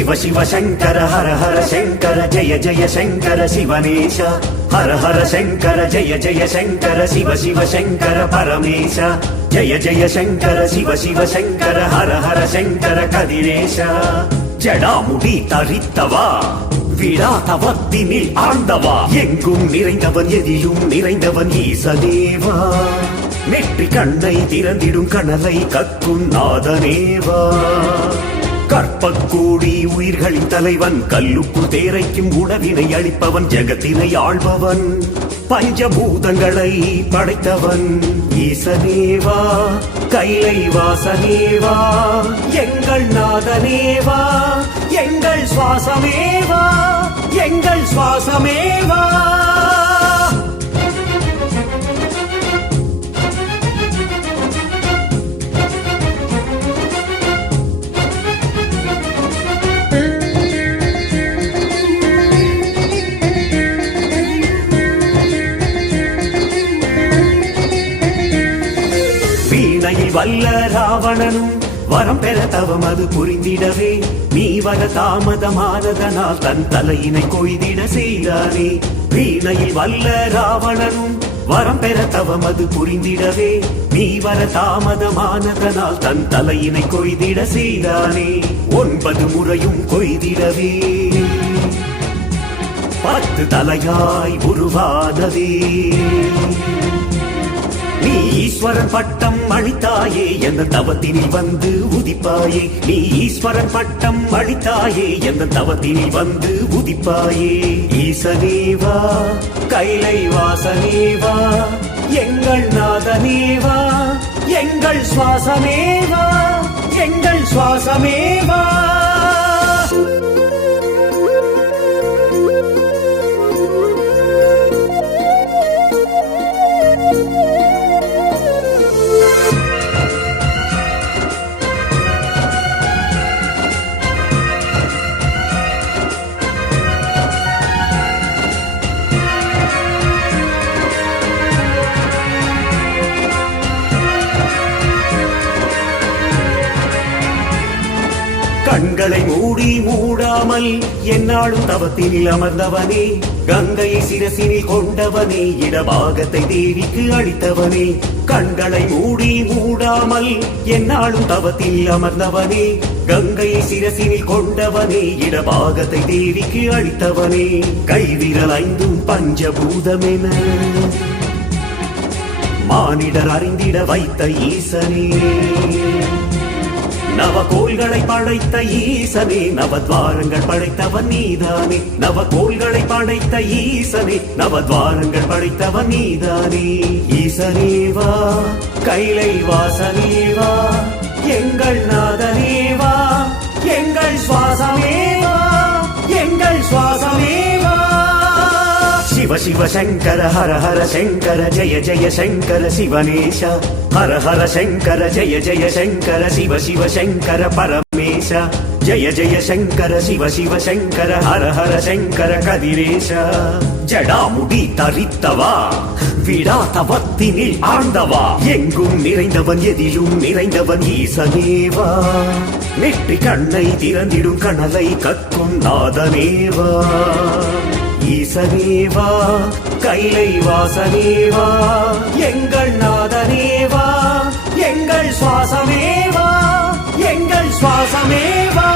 शिव शिव शंकर हर हर शंकर जय जय शंकर शिवनेश हर हर शंकर जय जय शंकर शिव शिव शंकर परमेश जय जय शंकर शिव शिव शंकर हर हर शंकर कदिरेश ஜடாமுடி தரித்தவா விழாதவத்தினில் ஆண்டவா எங்கும் நிறைந்தவன் எதிலும் நிறைந்தவன் ஈசனேவா நெற்றி கண்ணை திறந்திடும் கனலை கக்கும் நாதனேவா கற்பக்கூடி உயிர்களின் தலைவன் கல்லுக்குள் தேரைக்கும் உணவினை அளிப்பவன் ஜெகத்தினை ஆள்பவன் பஞ்சபூதங்களை படைத்தவன் ஈசனேவா கைலை வாசனேவா எங்கள் நாதனேவா எங்கள் சுவாசமேவா எங்கள் சுவாசமேவா வல்ல ராவணனும் வரம் பெற தவம் அது புரிந்திடவே நீ வர தாமதமானதனால் தன் தலையினை கொய்திட செய்தானே வீணையில் வல்ல ராவணனும் வரம் பெற தவம் அது புரிந்திடவே நீ வர தாமதமானதனால் தன் தலையினை கொய்திட செய்தானே 9 முறையும் கொய்திடவே 10 தலையாய் உருவானதே நீ ஈஸ்வரன் பட்டம் அளித்தாயே எந்த தவத்தினில் வந்து உதிப்பாயே நீ ஈஸ்வரன் பட்டம் அளித்தாயே எந்த தவத்தினில் வந்து உதிப்பாயே ஈசனேவா கைலை வாசனேவா எங்கள் நாதனேவா எங்கள் சுவாசமேவா எங்கள் சுவாசமேவா கண்களை மூடி மூடாமல் என்னாலும் தவத்தினில் அமர்ந்தவனே கங்கையை சிரசினில் கொண்டவனே இடபாகத்தை தேவிக்கு அளித்தவனே கண்களை மூடி மூடாமல் என்னாலும் தவத்தில் அமர்ந்தவனே கங்கையை சிரசினில் கொண்டவனே இடபாகத்தை தேவிக்கு அளித்தவனே கைவிரல் 5 பஞ்சபூதமென மானிடர் அறிந்திட வைத்த ஈசனே நவகோள்களை படைத்த ஈசனே நவத்வாரங்கள் படைத்தவன் நீதானே நவகோள்களை படைத்த ஈசனே நவத்வாரங்கள் படைத்தவன் நீதானே ஈசனேவா கைலை வாசனேவா எங்கள் நாதனேவா எங்கள் சுவாசமேவா எங்கள் சுவாசமேவா शिव शिव शंकर हर हर शंकर जय जय शंकर शिवनेश हर हर शंकर जय जय शंकर शिव शिव शंकर परमेश जय जय शंकर शिव शिव शंकर हर हर शंकर कदिरेश ஜடாமுடி தரித்தவா விழாதவத்தினில் ஆண்டவா எங்கும் நிறைந்தவன் எதிலும் நிறைந்தவன் ஈசனேவா நெற்றி கண்ணை திறந்திடும் கனலை கக்கும் நாதனேவா ஈசனேவா கைலை வாசனேவா எங்கள் நாதனேவா எங்கள் சுவாசமேவா எங்கள் சுவாசமேவா